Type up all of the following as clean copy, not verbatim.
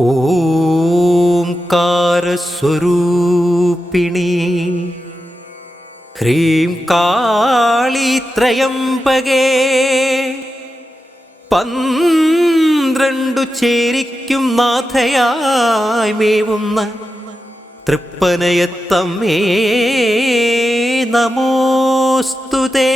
ഓംകാരസ്വരൂപിണി ഹ്രീം കാളി ത്രയംബകേ 12 ചേരിക്കും നാഥയായി മേവുന്ന തൃപ്പനയത്തമ്മേ നമോസ്തുതേ.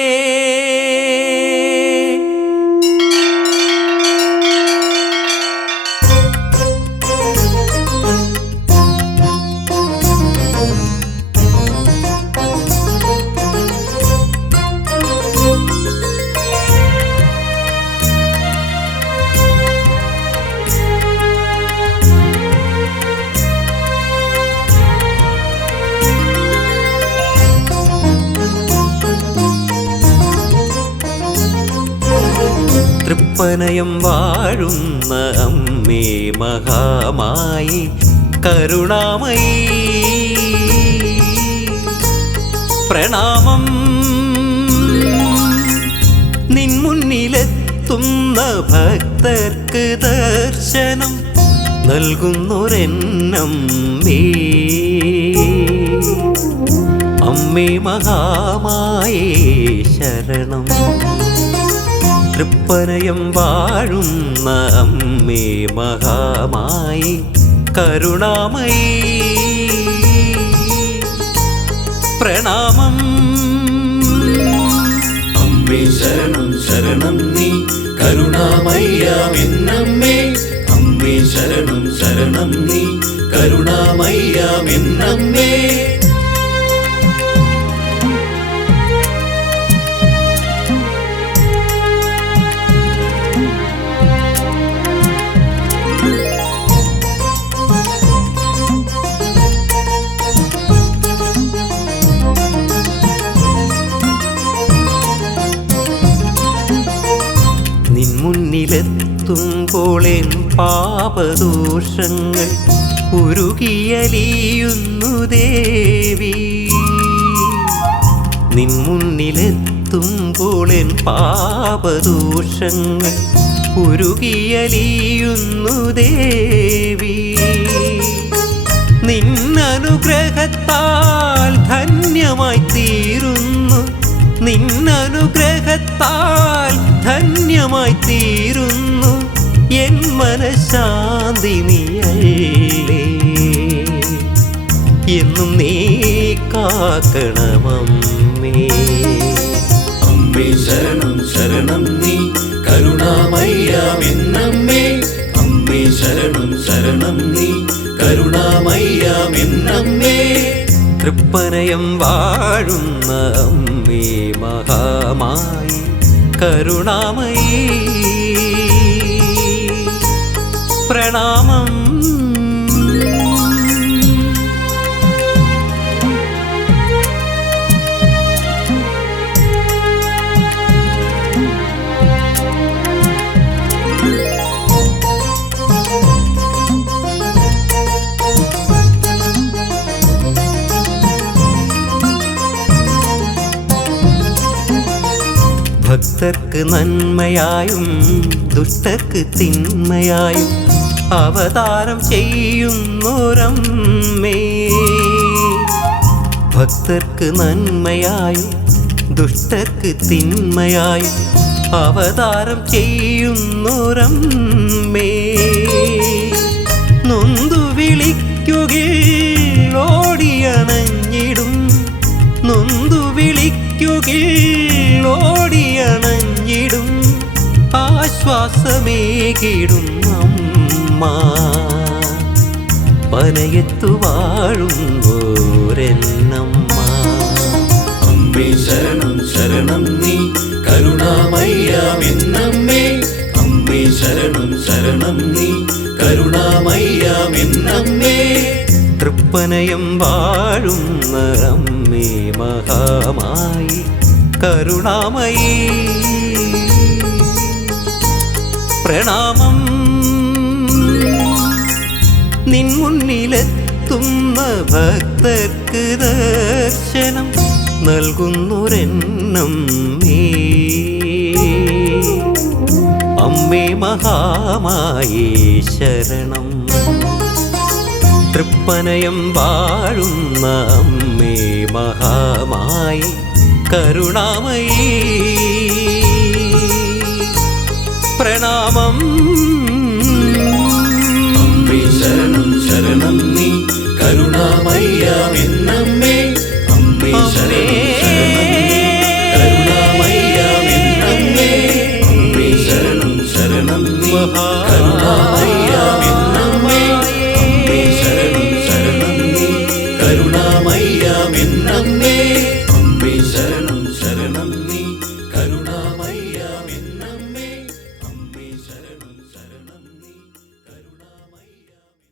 തൃപ്പനയം വാഴുന്ന അമ്മേ മഹാമായി കരുണാമയി പ്രണാമം. നിൻ മുന്നിലെത്തുന്ന ഭക്തർക്ക് ദർശനം നൽകുന്നൊരെന്നമ്മേ. അമ്മേ മഹാമായേ ശരണം. തൃപ്പനയം വാഴുന്ന അമ്മേ മഹാമായി കരുണാമയി പ്രണാമം. അമ്മേ ശരണം ശരണം നീ കരുണാമയ്യാമെന്നമ്മേ. അമ്മേ ശരണം ശരണം നീ കരുണാമയ്യാമെന്നമ്മേ. മുന്നിലെത്തുമ്പോൾ എൻ പാപദോഷങ്ങൾ ഉരുകിയലിയുന്നു ദേവി. നിൻ മുന്നിലെത്തുമ്പോൾ എൻ പാപദോഷങ്ങൾ ഉരുകിയലിയുന്നു ദേവി. നിന്നനുഗ്രഹത്താൽ ധന്യമായി തീരുന്നു. നിന്നനുഗ്രഹത്താൽ ധന്യമായി തീരുന്നു എൻ മനഃശാന്തി നീയല്ലേ. എന്നും നീ കാക്കണമമ്മേ. അമ്മേ ശരണം ശരണം നീ കരുണാമയ്യാമെന്നമ്മേ. അമ്മേ ശരണം ശരണം നീ കരുണാമയ്യാമെന്നമ്മേ. തൃപ്പനയം വാഴുന്ന അമ്മേ മഹാമായി കരുണാമയി പ്രണാമം. ഭക്തർക്ക് നന്മയായും ദുഷ്ടർക്ക് തിന്മയായും അവതാരം ചെയ്യുന്നൊരമ്മേ. ഭക്തർക്ക് നന്മയായും ദുഷ്ടർക്ക് തിന്മയായും അവതാരം ചെയ്യുന്നൊരമ്മേ. നൊന്തു വിളിക്കുകയിൽ ഓടിയണഞ്ഞിടും. നൊന്തു വിളിക്കുകയിൽ ഓടിയണഞ്ഞിടും ആശ്വാസമേകിടും അമ്മ. പനയത്തു വാഴുന്നോരെന്നമ്മ. അമ്മേ ശരണം ശരണം നീ കരുണാമയ്യാമെന്നമ്മേ. അമ്മേ ശരണം ശരണം നീ കരുണാമയ്യാമെന്നമ്മേ. തൃപ്പനയം വാഴുന്ന അമ്മേ മഹാമായി കരുണാമയി പ്രണാമം. നിൻ മുന്നിലെത്തുന്ന ഭക്തർക്ക് ദർശനം നൽകുന്നൊരെന്നമ്മേ. അമ്മേ മഹാമായേ ശരണം. തൃപ്പനയം വാഴുന്ന അമ്മേ മഹാമായി കരുണാമയീ പ്രണാമം. അമ്മേ ശരണം ശരണം നീ കരുണാമയ്യാമെന്നമ്മേ. അമ്മേ ശരണം ശരണം നീ കരുണാമയ്യാമെന്നമ്മേ. അമ്മേ ശരണം ശരണം നീ കരുണാമയ്യാമെന്നമ്മേ. അമ്മേ ശരണം ശരണം നീ കരുണാമയ്യാമെന്നമ്മേ.